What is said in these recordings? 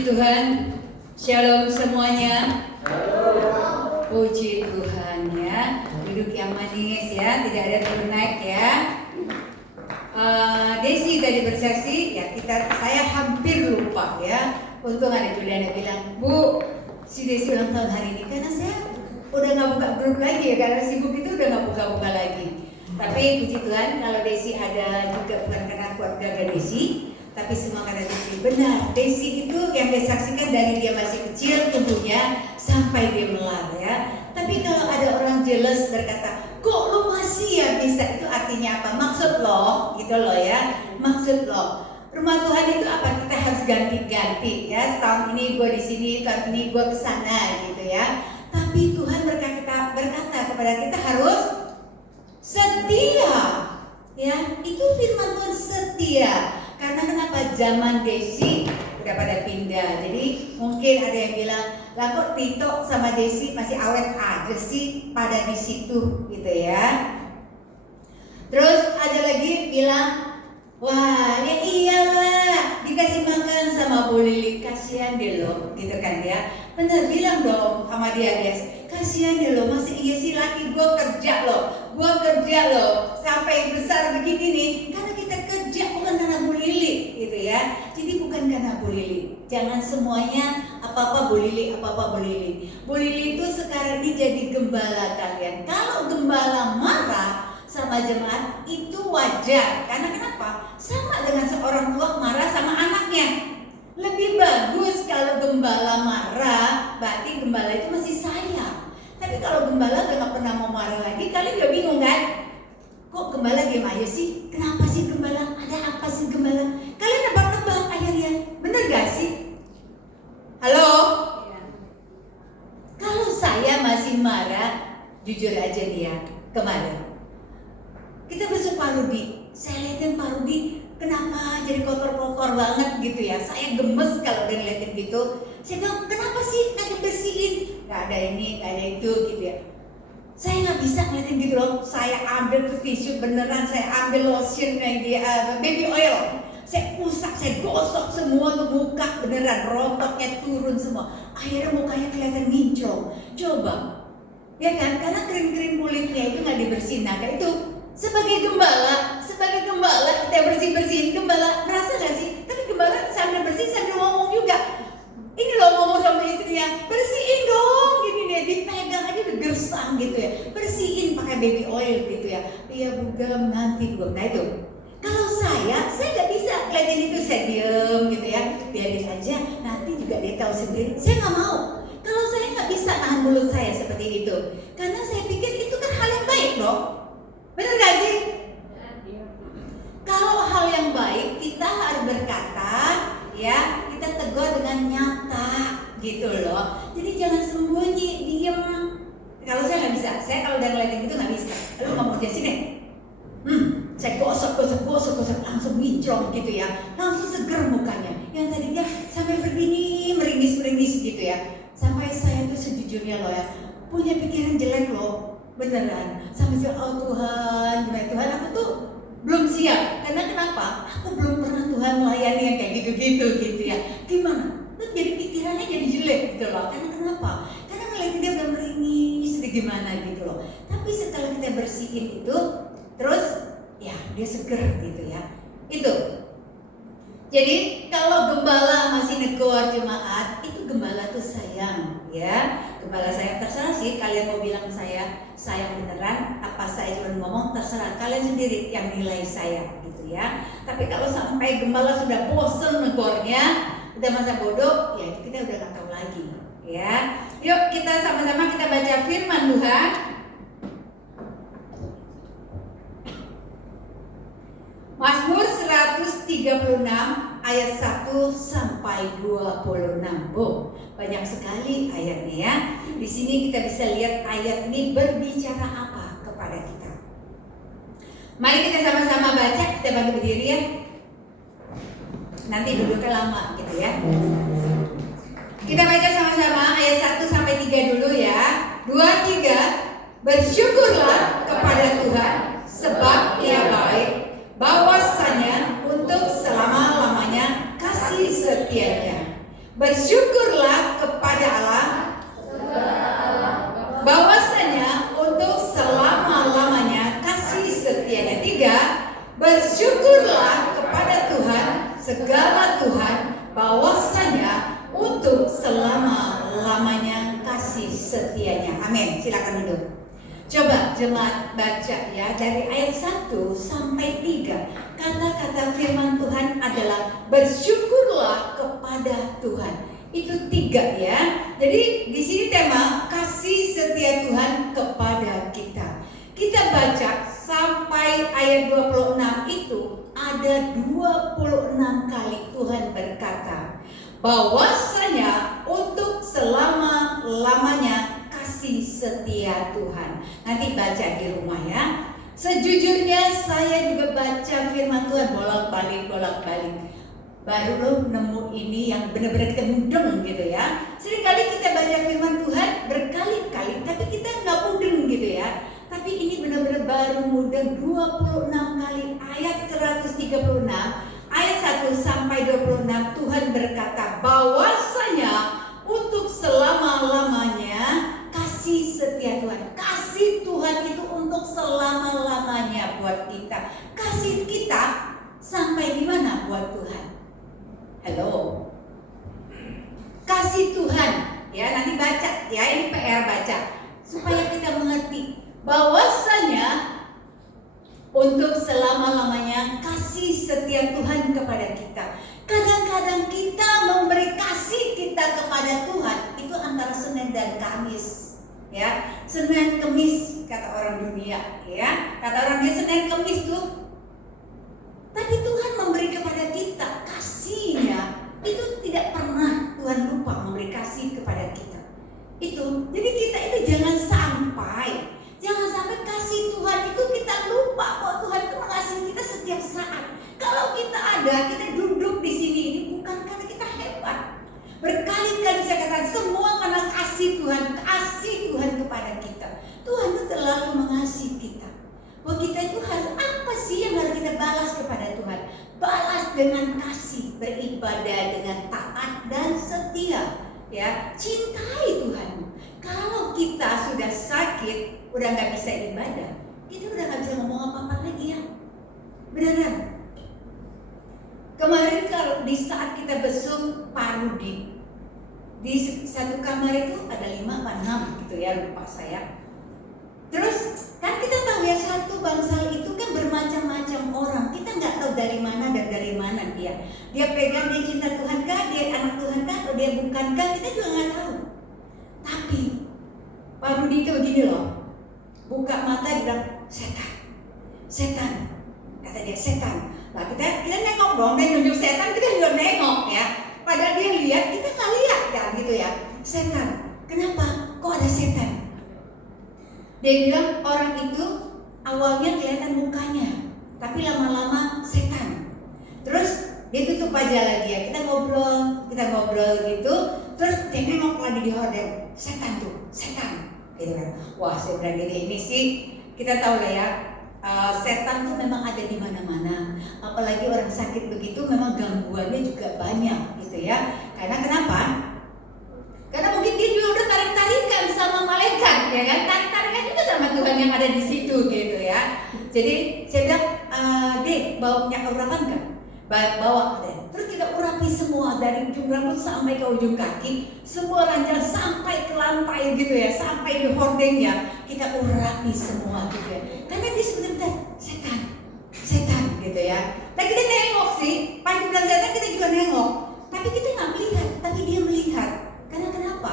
Puji Tuhan, Shalom semuanya. Puji Tuhan ya. Duduk yang manis ya, tidak ada turun naik ya. Desi tadi bersaksi ya, saya hampir lupa ya. Untung ada Juliana bilang, Bu, si Desi ulang tahun hari ini, karena saya udah nggak buka grup lagi ya, karena sibuk itu udah nggak buka-buka lagi. Tapi puji Tuhan, kalau Desi ada juga bukan karena keluarga Desi, tapi semua karena Desi. Benar, Desi itu yang saya saksikan dari dia masih kecil tumbuhnya sampai dia melar ya. Tapi kalau ada orang jealous berkata, kok lo masih ya bisa, itu artinya apa? Maksud lo, gitu loh ya. Maksud lo, rumah Tuhan itu apa? Kita harus ganti-ganti ya. Setahun ini gue di sini, tahun ini gue kesana gitu ya. Tapi Tuhan berkata kepada kita harus setia ya. Itu firman Tuhan, setia. Karena kenapa? Zaman Desi udah pada pindah. Jadi mungkin ada yang bilang, lah kok Tito sama Desi masih awet aja sih pada di situ gitu ya. Terus ada lagi bilang, wah ya iyalah dikasih makan sama Bu Lili, kasihan deh lo gitu kan ya. Bener, bilang dong sama dia, kasihan deh lo, masih iya sih laki gue kerja lo sampai besar begini nih, karena kita kerja bukan karena Bu Lili gitu ya. Jadi bukan karena Bu Lili, jangan semuanya apa-apa Bu Lili, apa-apa Bu Lili. Bu Lili itu sekarang ini jadi gembala kalian. Kalau gembala marah sama jemaat itu wajar, karena kenapa? Sama dengan seorang tua marah sama anaknya. Lebih bagus kalau gembala marah, berarti gembala itu masih sayang. Tapi kalau gembala udah gak pernah mau marah lagi, kalian udah bingung kan? Kok gembala diam aja sih? Kenapa sih gembala? Ada apa sih gembala? Kalian nebak-nebak akhirnya, bener gak sih? Halo? Ya. Kalau saya masih marah, jujur aja dia kemarin kita besok Pak Rudi, saya liatin Pak Rudi kenapa jadi kotor-kotor banget gitu ya. Saya gemes kalau udah ngeliatin gitu. Saya bilang, kenapa sih nggak dibersihin? Gak ada ini, gak ada itu gitu ya. Saya nggak bisa ngeliatin gitu loh. Saya ambil tisu beneran, saya ambil lotion baby oil. Saya usap, saya gosok semua tuh muka beneran, rontoknya turun semua. Akhirnya mukanya kelihatan kinclong. Coba, ya kan? Karena krim-krim kulitnya itu nggak dibersihin. Nah kayak itu. Sebagai gembala kita bersihin gembala, merasa gak sih? Tapi gembala sambil bersih sambil ngomong juga. Ini loh ngomong sama istrinya, bersihin dong, gini deh, dipegang aja udah gersang gitu ya. Bersihin pakai baby oil gitu ya. Iya bugam nanti bugam. Nah itu. Kalau saya gak bisa ngeliatin itu, saya diem gitu ya. Biarin aja, nanti juga dia tahu sendiri. Saya gak mau. Kalau saya gak bisa nahan mulut saya seperti itu, karena saya pikir itu kan hal yang baik loh. Benar gak sih? Kalau hal yang baik kita harus berkata ya, kita tegur dengan nyata gitu loh. Jadi jangan sembunyi, diem. Kalau saya nggak bisa, saya kalau udah ngeliatin gitu nggak bisa. Lalu ngomong dia sini, saya gosok langsung kinclong gitu ya, langsung seger mukanya. Yang tadinya sampai begini meringis gitu ya. Sampai saya tuh sejujurnya loh ya, punya pikiran jelek loh. Beneran, sampai oh Tuhan, aku tuh belum siap. Karena kenapa? Aku belum pernah Tuhan melayani yang kayak gitu ya. Gimana? Tuh jadi pikirannya jadi jelek gitu loh. Karena kenapa? Karena ngeliatin dia udah meringis, gimana gitu loh. Tapi setelah kita bersihin itu, terus ya dia seger gitu ya. Itu. Jadi kalau gembala masih negor jemaat, itu gembala tuh sayang ya. Gembala sayang, terserah sih kalian mau bilang saya sayang beneran, apa saya cuma ngomong, terserah kalian sendiri yang nilai saya gitu ya. Tapi kalau sampai gembala sudah bosen negornya, udah masa bodoh, ya itu kita udah gak tahu lagi ya. Yuk kita sama-sama kita baca firman Tuhan. Mazmur 136 ayat 1 sampai 26. Oh, banyak sekali ayatnya ya. Di sini kita bisa lihat ayat ini berbicara apa kepada kita. Mari kita sama-sama baca, kita bagi berdiri ya. Nanti duduknya lama gitu ya. Kita baca sama-sama ayat 1 sampai 3 dulu ya. 2, 3. Bersyukurlah kepada Tuhan sebab Ia baik, bahwasanya untuk selama-lamanya kasih setianya. Bersyukurlah kepada Tuhan, segala Tuhan, bahwasanya untuk selama-lamanya kasih setianya. Amin. Silakan duduk. Coba jemaat baca ya, dari ayat 1 sampai 3. Kata-kata firman Tuhan adalah bersyukurlah kepada Tuhan. Itu 3 ya. Jadi di sini tema kasih setia Tuhan kepada kita. Kita baca sampai ayat 26 itu ada 26 kali Tuhan berkata bahwasanya untuk selama-lamanya kasih setia Tuhan. Nanti baca di rumah ya. Sejujurnya saya juga baca firman Tuhan bolak-balik. Baru lo nemu ini yang benar-benar kita mudeng gitu ya. Seringkali kita baca firman Tuhan berkali-kali, tapi kita nggak mudeng gitu ya. Tapi ini benar-benar baru mudeng 26 kali. Ayat 136, ayat 1 sampai 26 Tuhan berkata bahwasanya untuk selama-lamanya kasih setia Tuhan. Kasih Tuhan itu untuk selama-lamanya buat kita. Kasih kita sampai di mana buat Tuhan? Halo. Kasih Tuhan ya, nanti baca ya, ini PR baca supaya kita mengerti bahwasanya untuk selama-lamanya kasih setia Tuhan kepada kita. Kadang-kadang kita memberi kasih kita kepada Tuhan itu antara Senin dan Kamis. Ya, Senin Kamis kata orang dunia, ya. Kata orang dia Senin Kamis tuh. Tapi Tuhan memberi kepada kita kasih-Nya. Itu tidak pernah Tuhan lupa memberi kasih kepada kita. Itu. Jadi kita itu jangan sampai kasih Tuhan itu kita lupa bahwa Tuhan itu mengasihi kita setiap saat. Kalau kita ada, kita duduk di sini ini bukan karena kita hebat. Berkali-kali saya katakan semua karena kasih Tuhan kepada kita. Tuhan itu terlalu mengasihi kita. Bahwa kita itu harus apa sih yang harus kita balas kepada Tuhan? Balas dengan kasih, beribadah dengan taat dan setia. Ya, cintai Tuhan. Kalau kita sudah sakit, udah nggak bisa ibadah, kita udah nggak bisa ngomong apa-apa lagi ya. Beneran. Kemarin kalau di saat kita besuk Pak Rudi, di satu kamar itu ada 5 apa 6 gitu ya, lupa saya. Terus kan kita tahu ya satu bangsal itu kan bermacam-macam orang. Kita nggak tahu dari mana dan dari mana dia. Dia pegang dia cinta Tuhan kah, dia anak Tuhan kah, atau dia bukan kah, kita juga nggak tahu. Tapi Pak Rudi itu begini loh, buka mata dia bilang setan, kata dia setan. Nah kita nengok dong, dia nunjuk setan, kita juga nengok ya. Padahal dia lihat, kita nggak lihat ya gitu ya. Setan, kenapa? Kok ada setan? Dia bilang orang itu awalnya kelihatan mukanya, tapi lama-lama setan. Terus dia tutup aja lagi ya. Kita ngobrol gitu. Terus dia nengok lagi di horden, setan gitu kan. Wah saya bilang ini sih kita tahu lah ya. Setan tuh memang ada di mana-mana. Apalagi orang sakit begitu memang gangguannya juga banyak gitu ya. Karena kenapa? Karena mungkin dia juga udah tarik-tarikan sama malaikat ya kan. Tarik-tarikan juga sama Tuhan yang ada di situ gitu ya. Jadi saya bilang, Dek bawa minyak urapan kan? Bawa deh. Terus kita urapi semua dari ujung rambut sampai ke ujung kaki, semua ranjang sampai ke lantai gitu ya, sampai di hordengnya kita urapi semua gitu ya. Karena dia sebenarnya setan gitu ya. Nah kita nengok sih, pas bilang setan kita juga nengok, tapi kita nggak melihat, tapi dia melihat. Karena kenapa?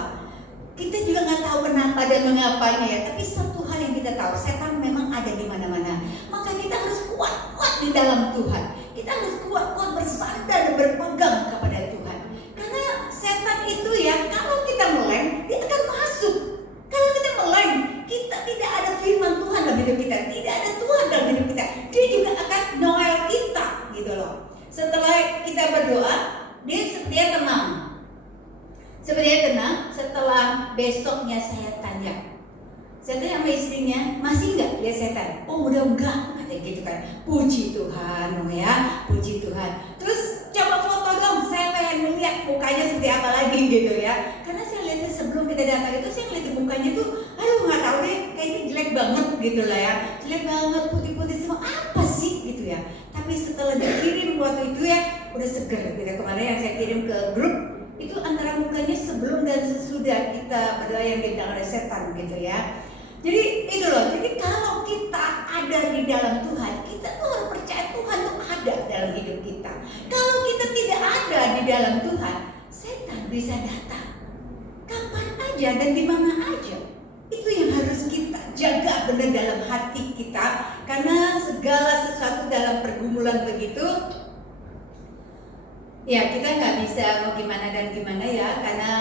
Kita juga nggak tahu kenapa dan mengapanya ya. Tapi satu hal yang kita tahu, setan memang ada di mana-mana. Maka kita harus kuat-kuat di dalam Tuhan. Kita harus kuat-kuat bersandar dan berpegang kepada Tuhan. Karena setan itu ya, kalau kita meleng, dia akan masuk. Kalau kita meleng, kita tidak ada firman Tuhan dalam hidup kita, tidak ada Tuhan dalam hidup kita. Dia juga akan noel kita, gitu loh. Setelah kita berdoa, dia sepertinya tenang. Setelah besoknya saya tanya sama istrinya, masih enggak dia setan? Oh udah enggak, katanya gitu kan. Puji Tuhan, ya, puji Tuhan. Terus coba foto dong, saya pengen melihat mukanya seperti apa lagi gitu ya. Karena saya lihat sebelum kita datang itu, saya ngeliat mukanya tuh, aduh nggak tahu deh, kayaknya jelek banget gitu lah ya. Jelek banget, putih-putih semua, apa sih gitu ya. Tapi tapi setelah dikirim waktu itu ya udah seger gitu. Kemarin yang saya kirim ke grup itu antara mukanya sebelum dan sesudah kita berdoa yang dibilang oleh setan gitu ya. Jadi itu loh, jadi kalau kita ada di dalam Tuhan, kita tuh harus percaya Tuhan tuh ada dalam hidup kita. Kalau kita tidak ada di dalam Tuhan, setan bisa datang kapan aja dan di mana aja. Itu yang harus kita jaga benar dalam hati kita, karena segala sesuatu dalam pergumulan begitu, ya kita nggak bisa mau gimana dan gimana ya, karena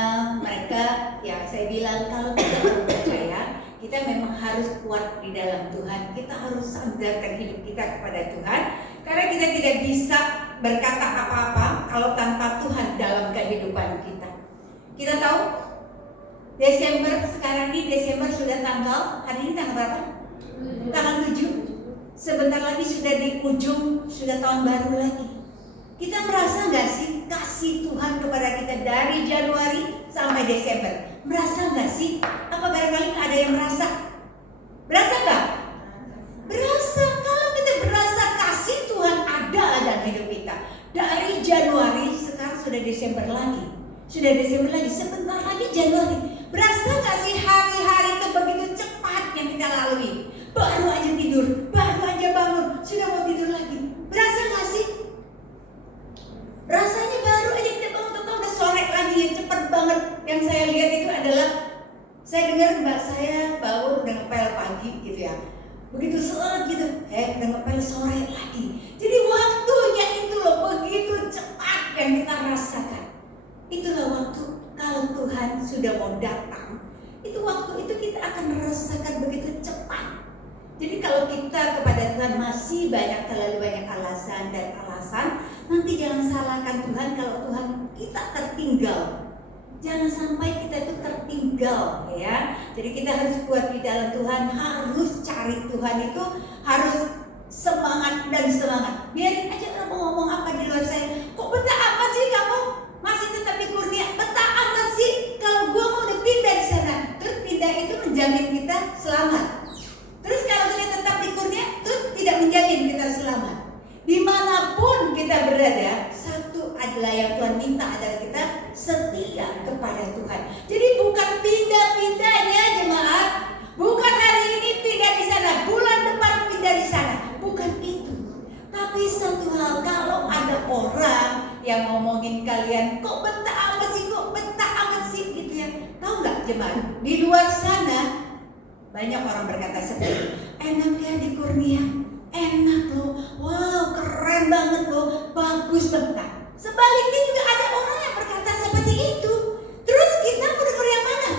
mereka ya saya bilang kalau kita percaya, kita memang harus kuat di dalam Tuhan. Kita harus sandarkan hidup kita kepada Tuhan, karena kita tidak bisa berkata apa-apa kalau tanpa Tuhan dalam kehidupan kita. Kita tahu Desember sekarang ini, Desember sudah hari ini tanggal berapa? Tanggal 7. Sebentar lagi sudah di ujung, sudah tahun baru lagi. Kita merasa nggak sih kasih Tuhan kepada kita dari Januari sampai Desember? Merasa nggak sih? Apa barangkali ada yang merasa? Berasa nggak? Berasa. Kalau kita berasa kasih Tuhan ada dalam hidup kita dari Januari, sekarang sudah Desember lagi. Sudah Desember lagi, sebentar lagi Januari. Berasa nggak sih hari-hari itu begitu cepat yang kita lalui? Baru aja tidur, baru aja bangun, sudah mau tidur lagi. Berasa nggak sih? Rasanya baru aja kita bangun, udah sore lagi, yang cepat banget. Yang saya lihat itu adalah, saya dengar mbak saya bangun udah ngepel pagi gitu ya. Begitu seret gitu, udah ngepel sore lagi. Jadi waktunya itu loh begitu cepat yang kita rasakan. Itulah waktu kalau Tuhan sudah mau datang, itu waktu itu kita akan merasakan begitu cepat. Jadi kalau kita kepada Tuhan masih terlalu banyak alasan, nanti jangan salahkan Tuhan kalau Tuhan kita tertinggal. Jangan sampai kita itu tertinggal ya. Jadi kita harus kuat di dalam Tuhan, harus cari Tuhan itu, harus semangat dan semangat. Biarin aja orang mau ngomong apa di luar saya. Kok betah amat sih kamu? Masih tetap di Kurnia, betah amat sih kalau gua mau udah pindah di sana. Terus pindah itu menjamin kita selamat. Terus kalau saya tetap di Kurnia, terus tidak menjamin kita selamat. Dimanapun kita berada, satu adalah yang Tuhan minta adalah kita setia kepada Tuhan. Jadi bukan pindah-pindahnya jemaat, bukan hari ini pindah di sana, bulan depan pindah di sana, bukan itu. Tapi satu hal, kalau ada orang yang ngomongin kalian, kok betah amat sih, gitu ya. Tahu nggak jemaat? Di luar sana banyak orang berkata seperti, enak ya di Kurnia, enak loh, wow keren banget loh, bagus banget. Sebaliknya juga ada orang yang berkata seperti itu. Terus kita mau dengar yang mana?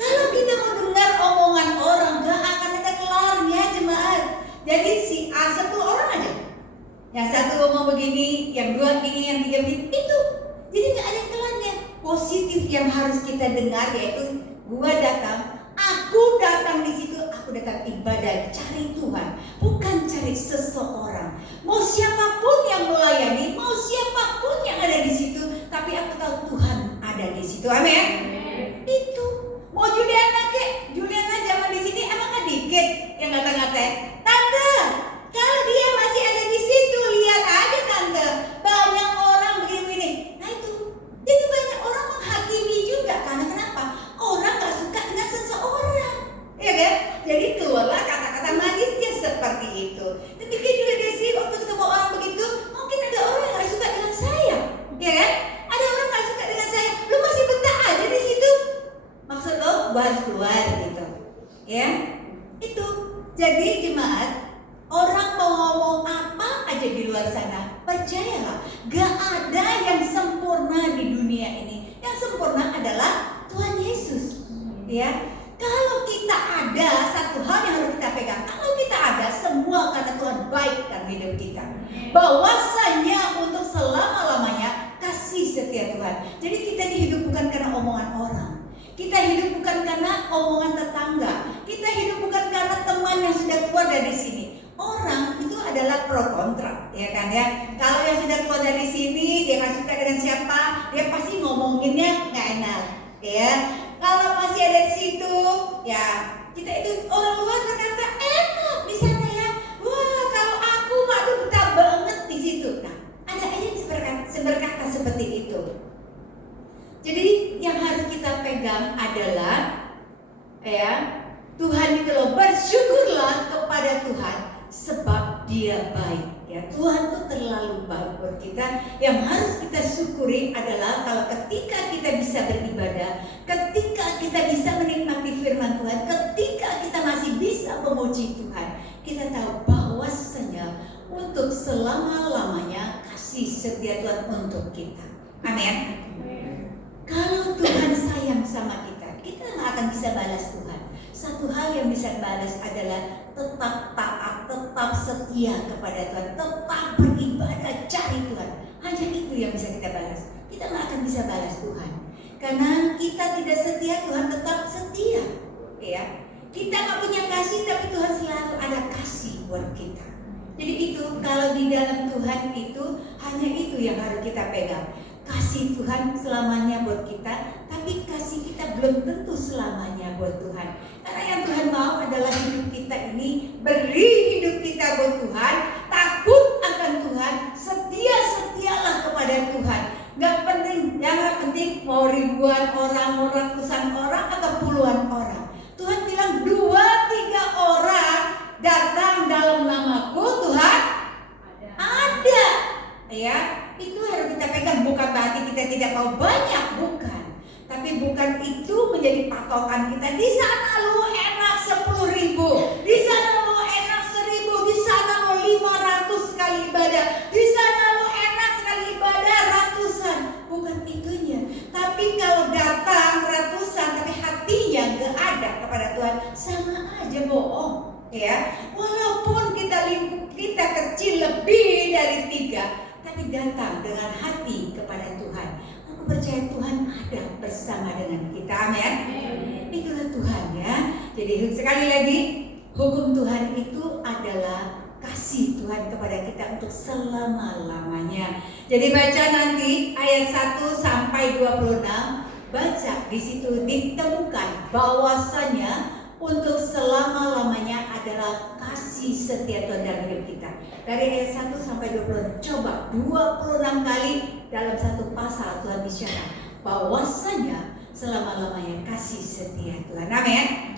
Kalau kita mau dengar omongan orang, gak akan ada kelarnya jemaat. Jadi si A 10 orang aja, yang satu ngomong begini, yang dua gini, yang tiga begini, itu. Jadi gak ada kelarnya. Positif yang harus kita dengar yaitu, gua datang, aku datang di situ, aku datang ibadah, cari Tuhan, bukan cari seseorang. Mau siapapun yang melayani, mau siapapun yang ada di situ, tapi aku tahu Tuhan ada di situ. Amin. Itu. Mau Juliana zaman di sini emang gak dikit yang ngata-ngatain. Tante, kalau dia masih ada di situ, lihat aja tante, banyak orang begini. Nah itu. Jadi banyak orang menghakimi juga. Karena kenapa? Orang gak suka dengan seseorang, ya kan? Jadi keluarlah kata-kata manisnya seperti itu. Demikian juga Desi, waktu ketemu orang begitu, mungkin ada orang yang gak suka dengan saya, ya kan? Ada orang gak suka dengan saya, lu masih betah aja di situ. Maksud lo, harus keluar gitu, ya? Itu. Jadi jemaat, orang mau ngomong apa aja di luar sana, percayalah, gak ada yang sempurna di dunia ini. Yang sempurna adalah Tuhan Yesus, ya. Kalau kita ada satu hal yang harus kita pegang, kalau kita ada semua karena Tuhan baik dalam hidup kita. Bahwasanya untuk selama-lamanya kasih setia Tuhan. Jadi kita hidup bukan karena omongan orang. Kita hidup bukan karena omongan tetangga. Kita hidup bukan karena teman yang sudah keluar dari sini. Orang itu adalah pro kontra, ya kan ya. Kalau yang sudah keluar dari sini, dia nggak suka dengan siapa, dia pasti ngomonginnya nggak enak, ya. Kalau masih ada di situ, ya kita itu orang luar berkata enak di sana ya. Wah kalau A baik ya. Tuhan tuh terlalu baik buat kita. Yang harus kita syukuri adalah kalau ketika kita bisa beribadah, ketika kita bisa menikmati firman Tuhan, ketika kita masih bisa memuji Tuhan, kita tahu bahwasanya untuk selama-lamanya kasih setia Tuhan untuk kita. Amin. Kalau Tuhan sayang sama kita, kita nggak akan bisa balas Tuhan. Satu hal yang bisa balas adalah tetap taat, tetap setia kepada Tuhan, tetap beribadah, cari Tuhan. Hanya itu yang bisa kita balas. Kita nggak akan bisa balas Tuhan, karena kita tidak setia, Tuhan tetap setia. Ya, kita nggak punya kasih, tapi Tuhan selalu ada kasih buat kita. Jadi itu kalau di dalam Tuhan itu hanya itu yang harus kita pegang. Kasih Tuhan selamanya buat kita, tapi kasih kita belum tentu selamanya buat Tuhan. Karena yang Tuhan mau adalah hidup kita ini, beri hidup kita buat Tuhan, takut akan Tuhan, setia-setialah kepada Tuhan. Gak penting, jangan penting mau ribuan orang, mau ratusan orang, atau puluhan orang. Tuhan bilang 2-3 orang datang dalam namaku, Tuhan ada. Ya, itu harus kita pegang. Bukan berarti kita tidak mau banyak, bukan. Tapi bukan itu menjadi patokan kita. Di sana lu enak 10.000, di sana lu enak 1.000, di sana lu 500 kali ibadah, di sana lu enak sekali ibadah ratusan. Bukan itunya. Tapi kalau datang ratusan tapi hatinya gak ada kepada Tuhan, sama aja bohong. Ya, walaupun lingkup kita kecil lebih dari 3, tapi datang dengan hati kepada Tuhan, aku percaya Tuhan ada bersama dengan kita. Amin. Itulah Tuhan ya. Jadi sekali lagi, hukum Tuhan itu adalah kasih Tuhan kepada kita untuk selama-lamanya. Jadi baca nanti ayat 1 sampai 26. Baca di situ ditemukan bahwasanya untuk selama-lamanya adalah kasih setia Tuhan dalam hidup kita. Dari ayat 1 sampai 20, coba 26 kali dalam satu pasal Tuhan bicara bahwasanya selama-lamanya kasih setia Tuhan. Amin.